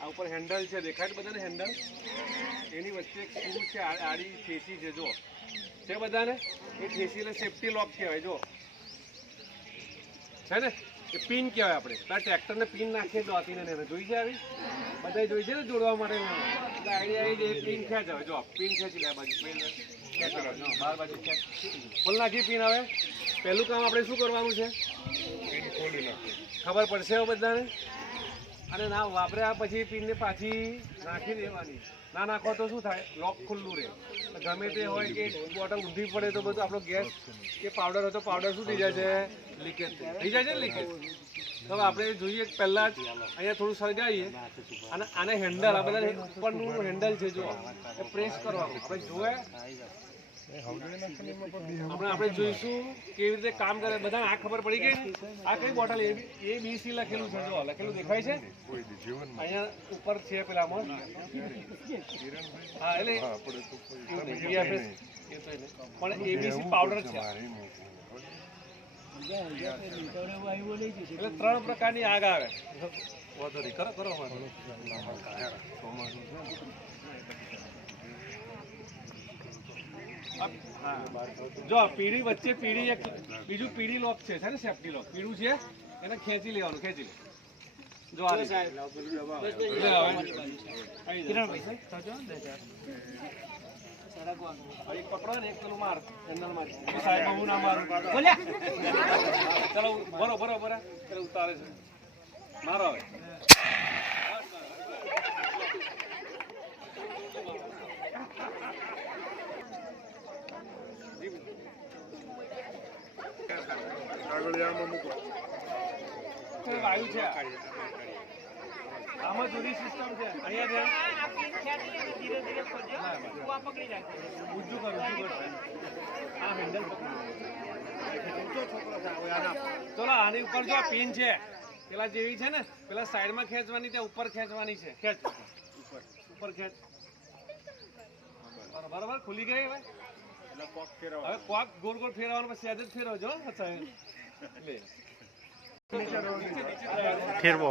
આ ઉપર હેન્ડલ છે, દેખાય બધાને હેન્ડલ? એની વચ્ચે એક સ્ક્રૂ છે, આડી ઠેસી છે, જો છે બધાને. એ ઠેસીને સેફ્ટી લોક કહેવાય, જો છે ને. એ પિન કહેવાય. આપણે તાર ટ્રેક્ટરને પિન નાખીએ દોતીને એને જોઈ છે. આવી બધા જોઈ છે ને જોડવા માટે. આઈડિયા એ પિન ખેંચ આવે, જો પિન ખેંચી લે બાજુ બાર બાજુ ખેંચ ખોલ નાખી પિન. હવે પહેલું કામ આપણે શું કરવાનું છે? ખબર પડશે હવે બધાને. અને ના વાપર્યા પછી પિનને પાછી નાખી દેવાની. ના નાખો તો શું થાય? લોક ખુલ્લું રહે. ગમે તે હોય કે બોટલ ઊંધી પડે તો બધું આપણો ગેસ કે પાવડર હોય તો પાવડર શું થઈ જાય છે? લીકેજ થઈ જાય છે ને. લીકેજ તો આપણે જોઈએ પહેલાં જ અહીંયા થોડું સળગાવીએ. અને આને હેન્ડલ, આ બધા ઉપરનું હેન્ડલ છે, જો એ પ્રેસ કરવાનું. આપણે જોવે આપણે જોઈશું કેવી રીતે કામ કરે. બધાને આ ખબર પડી ગઈ. આ કઈ બોટલ? ABC લખેલું છે, જો લખેલું દેખાય છે અહીંયા ઉપર છે પેલામાં. હા એટલે પણ ABC પાવડર છે. એટલે 3 પ્રકારની આગ આવે. કરો જો પીળી વચ્ચે પીળી એક બીજું પીળી લોક છે ને, સેફ્ટી લોક પીળું છે. એને ખેંચી લેવાનું, ખેંચી લે. જો આ એક પકડો ને એક પેલું માર હેન્ડલ માર. સાહેબ હું ના મારું. ચલો બરોબર ઉતારે છે. મારો હવે વાયુ છે. આમાં જુદી સિસ્ટમ છે. અહીંયા ઊંચું કર. આ હેન્ડલ ચલો આની ઉપર જો પિન છે પેલા જેવી છે ને, પેલા સાઈડમાં ખેંચવાની, ત્યાં ઉપર ખેંચવાની છે. ખેંચ ઉપર ખેંચ. બરોબર ખુલી ગઈ. હવે કોક ગોળ ગોળ ફેરવાનું, પછી સહેજ જ ફેરવજો. ફેરવો